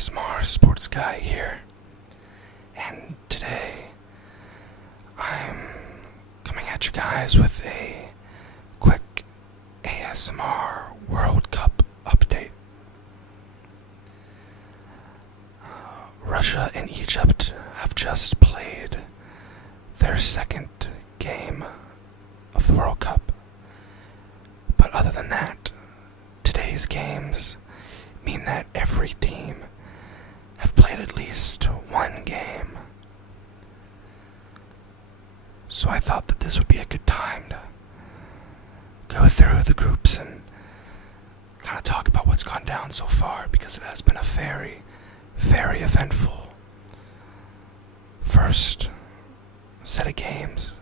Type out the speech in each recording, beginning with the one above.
ASMR Sports Guy here, and today I'm coming at you guys with a quick ASMR World Cup update. Russia and Egypt have just played their second game of the World Cup, but other than that, today's games mean that every team have played at least one game. So I thought that this would be a good time to go through the groups and kind of talk about what's gone down so far, because it has been a very, very eventful first set of games,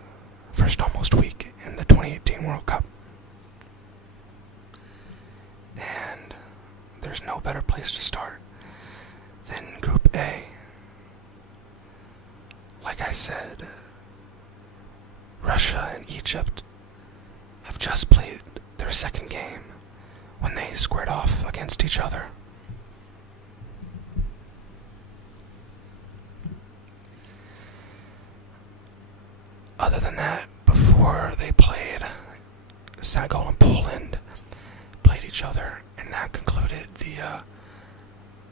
first almost week in the 2018 World Cup. And there's no better place to start than Group A. Like I said, Russia and Egypt have just played their second game when they squared off against each other. Other than that, before they played, Senegal and Poland played each other, and that concluded the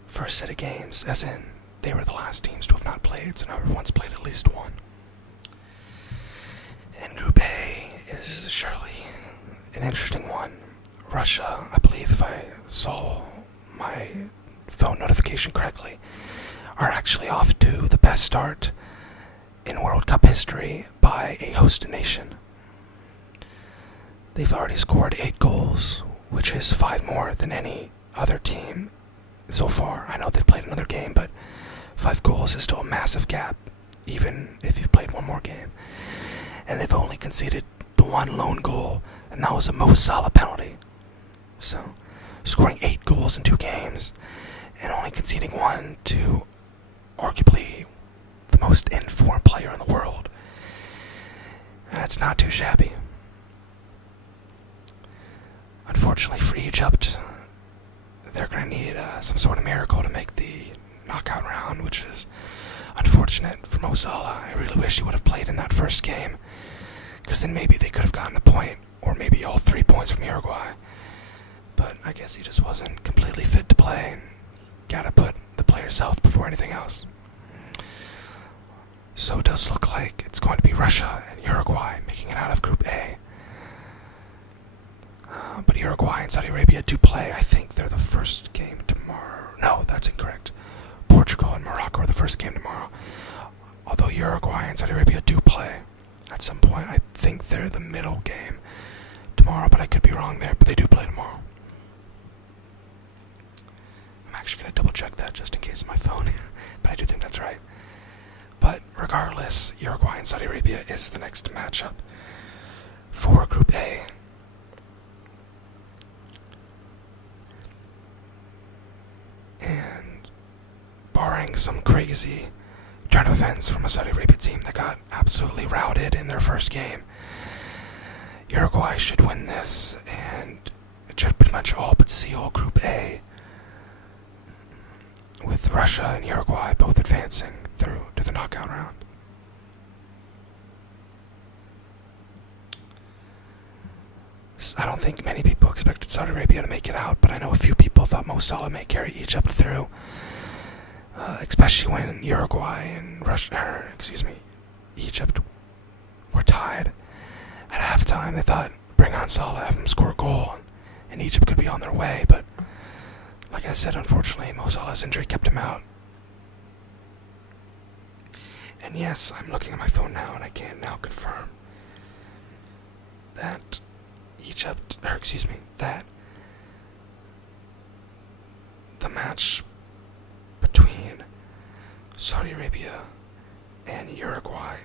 first set of games, as in they were the last teams to have not played, so now everyone's played at least one. And Group A is surely an interesting one. Russia, I believe if I saw my phone notification correctly, are actually off to the best start in World Cup history by a host nation. They've already scored 8 goals, which is 5 more than any other team so far. I know they've played another game, but 5 goals is still a massive gap, even if you've played one more game. And they've only conceded the one lone goal, and that was a Mo Salah penalty. So, scoring 8 goals in 2 games, and only conceding one to arguably the most informed player in the world, that's not too shabby. Unfortunately for Egypt, they're going to need some sort of miracle to make the knockout round, which is unfortunate for Mo Salah. I really wish he would have played in that first game, because then maybe they could have gotten a point, or maybe all 3 points from Uruguay. But I guess he just wasn't completely fit to play, and gotta put the player's health before anything else. So it does look like it's going to be Russia and Uruguay making it out of Group A. But Uruguay and Saudi Arabia do play. I think they're the first game tomorrow. No, that's incorrect. Portugal and Morocco are the first game tomorrow. Although Uruguay and Saudi Arabia do play at some point. I think they're the middle game tomorrow, but I could be wrong there. But they do play tomorrow. I'm actually going to double check that just in case of my phone. But I do think that's right. But regardless, Uruguay and Saudi Arabia is the next matchup for Group A. And barring some crazy turn of events from a Saudi Arabia team that got absolutely routed in their first game, Uruguay should win this, and it should pretty much all but seal Group A, with Russia and Uruguay both advancing through to the knockout round. I don't think many people expected Saudi Arabia to make it out, but I know a few people thought Mo Salah may carry Egypt through, especially when Uruguay and Egypt were tied at halftime. They thought, bring on Salah, have him score a goal, and Egypt could be on their way, but like I said, unfortunately, Mo Salah's injury kept him out. And yes, I'm looking at my phone now, and I can now confirm that that the match between Saudi Arabia and Uruguay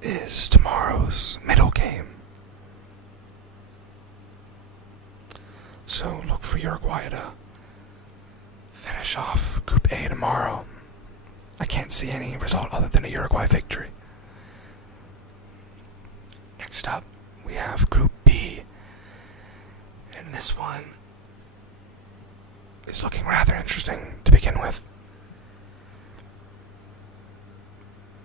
is tomorrow's middle game. So look for Uruguay to finish off Group A tomorrow. I can't see any result other than a Uruguay victory. Next up, we we have Group B. And this one is looking rather interesting to begin with.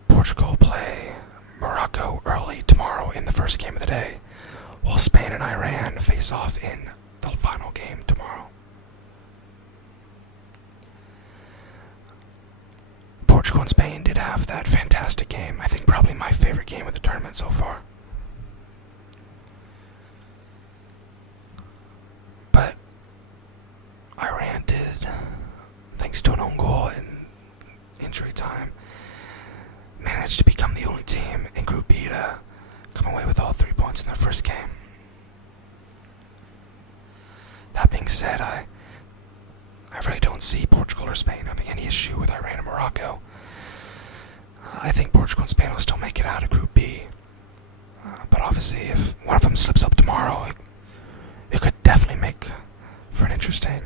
Portugal play Morocco early tomorrow in the first game of the day, while Spain and Iran face off in the final game tomorrow. Portugal and Spain did have that fantastic game. I think probably my favorite game of the tournament so far. But Iran did, thanks to an own goal in injury time, managed to become the only team in Group B to come away with all 3 points in their first game. That being said, I really don't see Portugal or Spain having any issue with Iran and Morocco. I think Portugal and Spain will still make it out of Group B. But obviously, if one of them slips up tomorrow, it could definitely make for an interesting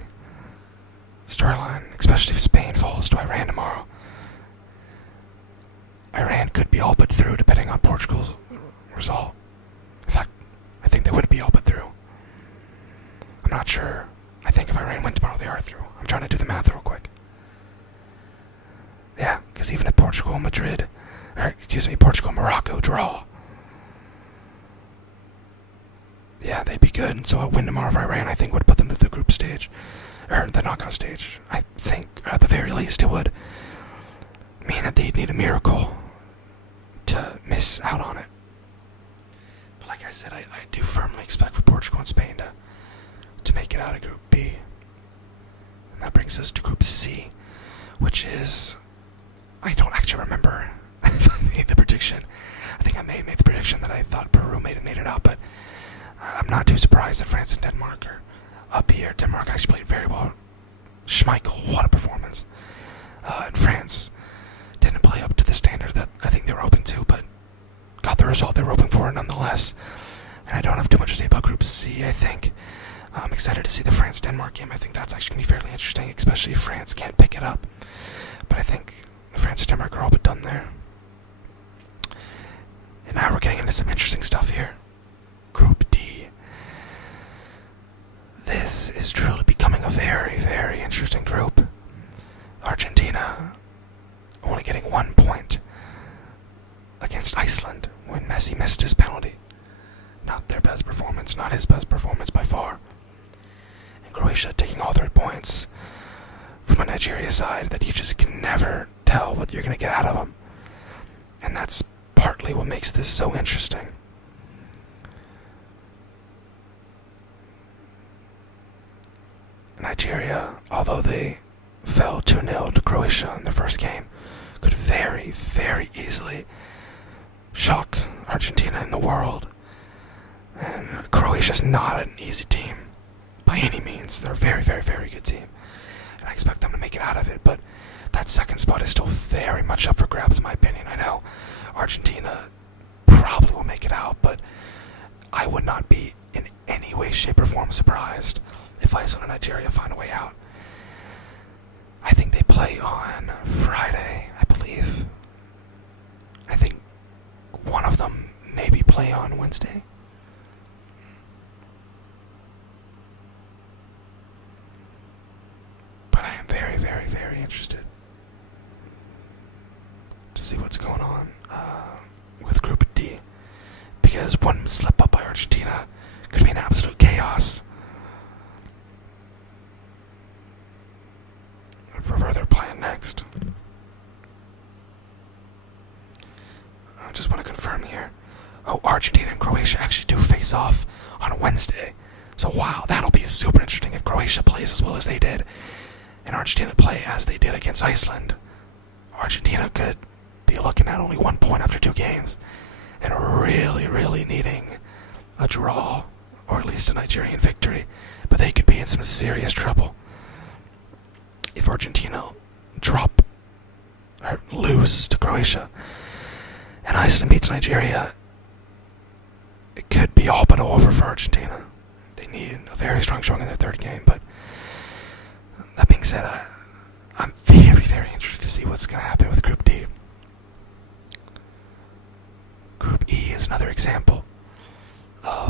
storyline, especially if Spain falls to Iran tomorrow. Iran could be all but through depending on Portugal's result. In fact, I think they would be all but through. I'm not sure. I think if Iran win tomorrow, they are through. I'm trying to do the math real quick. Yeah, because even if Portugal and Morocco draw, yeah, they'd be good. And so a win tomorrow for Iran, I think, would put them to the group stage, or the knockout stage. I think, at the very least, it would mean that they'd need a miracle to miss out on it. But like I said, I do firmly expect for Portugal and Spain to make it out of Group B. And that brings us to Group C, which is, I don't actually remember if I made the prediction. I think I may have made the prediction that I thought Peru made it out, but I'm not too surprised that France and Denmark are up here. Denmark actually played very well. Schmeichel, what a performance. And France didn't play up to the standard that I think they were hoping to, but got the result they were hoping for nonetheless. And I don't have too much to say about Group C, I think. I'm excited to see the France-Denmark game. I think that's actually going to be fairly interesting, especially if France can't pick it up. But I think France and Denmark are all but done there. And now we're getting into some interesting stuff here. Group D. This is truly becoming a very, very interesting group. Argentina only getting 1 point against Iceland when Messi missed his penalty. Not their best performance, not his best performance by far. And Croatia taking all 3 points from a Nigeria side that you just can never tell what you're going to get out of them. And that's partly what makes this so interesting. Nigeria, although they fell 2-0 to Croatia in the first game, could very, very easily shock Argentina in the world. And Croatia's not an easy team by any means. They're a very, very, very good team. And I expect them to make it out of it, but that second spot is still very much up for grabs in my opinion. I know Argentina probably will make it out, but I would not be in any way, shape, or form surprised if Iceland and Nigeria find a way out. I think they play on Friday, I believe. I think one of them maybe play on Wednesday. But I am very, very, very interested to see what's going on with Group D. Because one slip up by Argentina could be an absolute chaos for where they're playing next. I just want to confirm here. Oh, Argentina and Croatia actually do face off on Wednesday. So wow, that'll be super interesting if Croatia plays as well as they did and Argentina play as they did against Iceland. Argentina could be looking at only 1 point after 2 games and really, really needing a draw or at least a Nigerian victory. But they could be in some serious trouble if Argentina drop or lose to Croatia and Iceland beats Nigeria. It could be all but over for Argentina. They need a very strong showing in their third game, but that being said, I'm very, very interested to see what's going to happen with Group D. Group E is another example of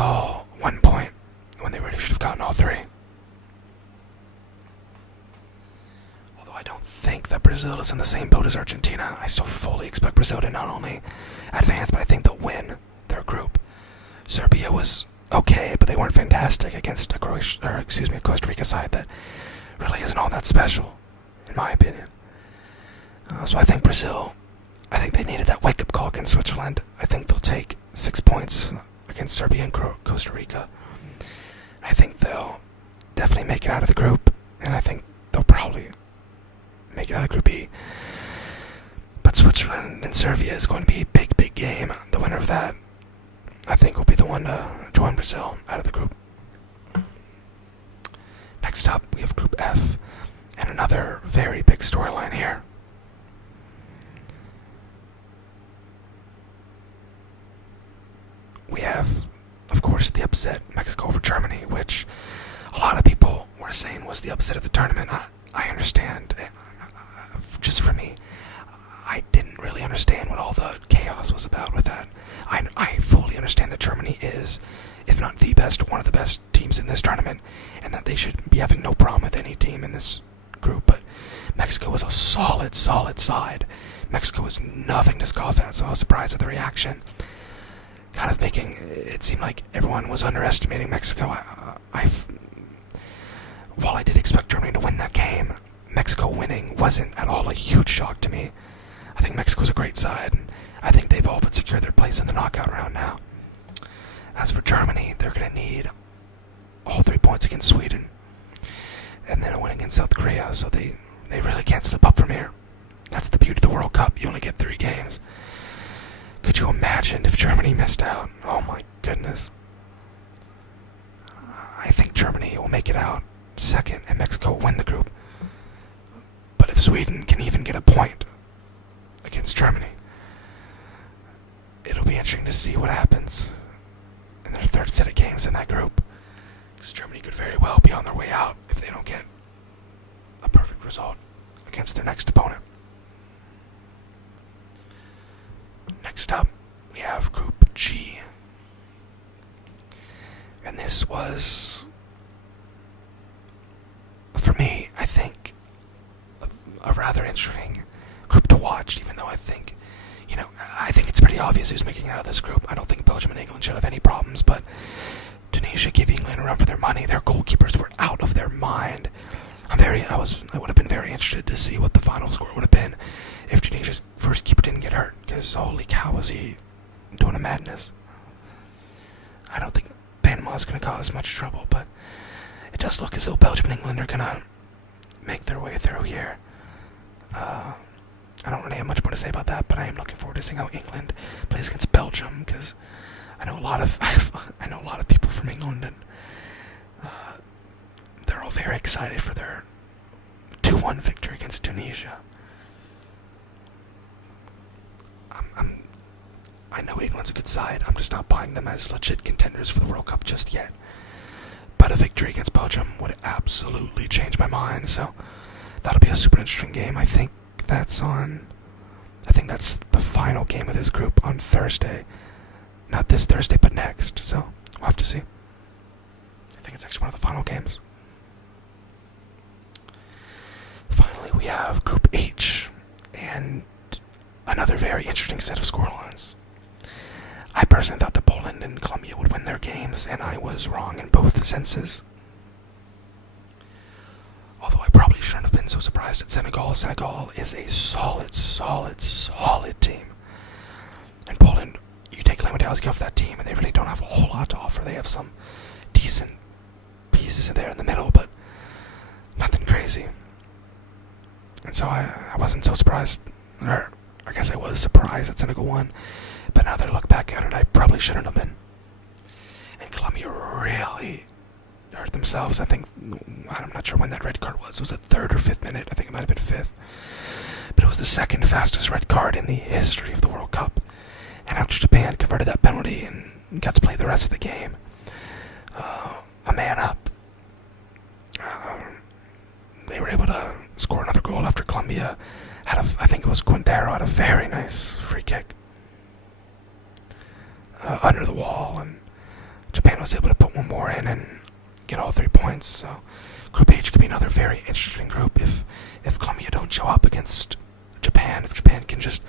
all 1 point when they really should have gotten all 3. Although I don't think that Brazil is in the same boat as Argentina. I still fully expect Brazil to not only advance, but I think they'll win their group. Serbia was okay, but they weren't fantastic against a Costa Rica side that really isn't all that special, in my opinion. So I think Brazil, I think they needed that wake-up call against Switzerland. I think they'll take 6 points against Serbia and Costa Rica. I think they'll definitely make it out of the group, and I think they'll probably make it out of Group E. But Switzerland and Serbia is going to be a big, big game. The winner of that, I think, will be the one to join Brazil out of the group. Next up, we have Group F, and another very big storyline here. We have, of course, the upset Mexico over Germany, which a lot of people were saying was the upset of the tournament. I understand. Just for me, I didn't really understand what all the chaos was about with that. I fully understand that Germany is, if not the best, one of the best teams in this tournament, and that they should be having no problem with any team in this group, but Mexico was a solid side. Mexico was nothing to scoff at, so I was surprised at the reaction. Kind of making it seem like everyone was underestimating Mexico. While I did expect Germany to win that game, Mexico winning wasn't at all a huge shock to me. I think Mexico's a great side. I think they've all but secured their place in the knockout round now. As for Germany, they're going to need all 3 points against Sweden, and then a win against South Korea, so they really can't slip up from here. That's the beauty of the World Cup. You only get 3 games. Could you imagine if Germany missed out? Oh my goodness. I think Germany will make it out second and Mexico will win the group. But if Sweden can even get a point against Germany, it'll be interesting to see what happens in their third set of games in that group. Because Germany could very well be on their way out if they don't get a perfect result against their next opponent. Next up, we have Group G. And this was, for me, I think, a rather interesting group to watch, even though I think it's pretty obvious who's making it out of this group. I don't think Belgium and England should have any problems, but Tunisia gave England a run for their money. Their goalkeepers were out of their mind. I would have been very interested to see what the final score would have been if Tunisia's first keeper didn't get hurt, because holy cow, was he doing a madness. I don't think Panama's going to cause much trouble, but it does look as though Belgium and England are going to make their way through here. I don't really have much more to say about that, but I am looking forward to seeing how England plays against Belgium, because I know a lot of people from England, and they're all very excited for their 2-1 victory against Tunisia. I know England's a good side. I'm just not buying them as legit contenders for the World Cup just yet. But a victory against Belgium would absolutely change my mind, so that'll be a super interesting game. I think that's the final game of this group on Thursday. Not this Thursday, but next, so we'll have to see. I think it's actually one of the final games. Finally, we have Group H, and another very interesting set of scorelines. I personally thought that Poland and Colombia would win their games, and I was wrong in both senses. Although I probably shouldn't have been so surprised at Senegal. Senegal is a solid team. And Poland, you take Lewandowski off that team, and they really don't have a whole lot to offer. They have some decent pieces in there in the middle, but nothing crazy. And so I wasn't so surprised, or I guess I was surprised that Senegal won, but now that I look back at it, I probably shouldn't have been. And Colombia really hurt themselves. I'm not sure when that red card was. It was the 3rd or 5th minute. I think it might have been 5th. But it was the 2nd fastest red card in the history of the World Cup. And after Japan converted that penalty and got to play the rest of the game, a man up, they were able to score another goal after Colombia I think it was Quintero had a very nice free kick under the wall, and Japan I was able to put one more in and get all 3 points. So Group H could be another very interesting group if Colombia don't show up against Japan. If Japan can just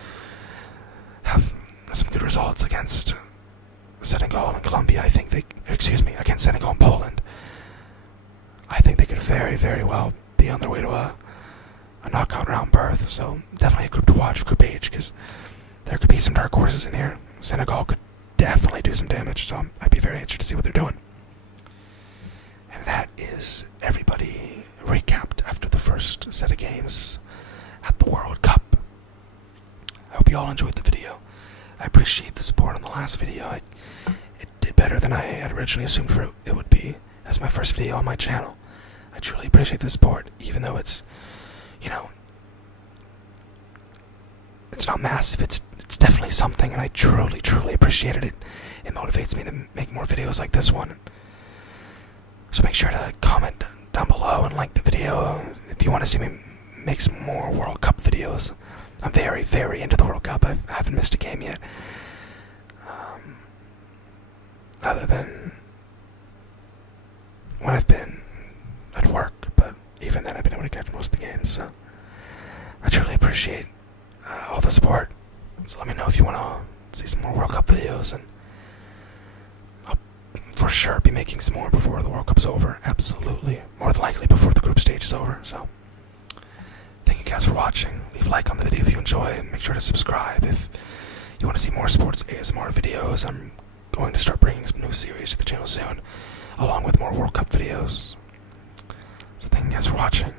have some good results against Senegal and Colombia, I think against Senegal and Poland, I think they could very, very well be on their way to a knockout round berth. So definitely a group to watch, Group H, because there could be some dark horses in here. Senegal could definitely do some damage, so I'd be very interested to see what they're doing. And that is everybody recapped after the first set of games at the World Cup. I hope you all enjoyed the video. I appreciate the support on the last video. It did better than I had originally assumed it would be as my first video on my channel. I truly appreciate the support, even though it's, it's not massive. It's definitely something, and I truly, truly appreciated it. It motivates me to make more videos like this one. So make sure to comment down below and like the video if you want to see me make some more World Cup videos. I'm very, very into the World Cup. I haven't missed a game yet. Other than when I've been at work, but even then I've been able to catch most of the games. So I truly appreciate all the support. So let me know if you want to see some more World Cup videos, and I'll for sure be making some more before the World Cup's over. Absolutely. More than likely before the group stage is over. So thank you guys for watching. Leave a like on the video if you enjoy, and make sure to subscribe if you want to see more sports ASMR videos. I'm going to start bringing some new series to the channel soon, along with more World Cup videos. So thank you guys for watching,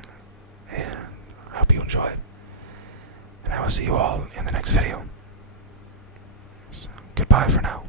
and I hope you enjoyed. And I will see you all in the next video. So, goodbye for now.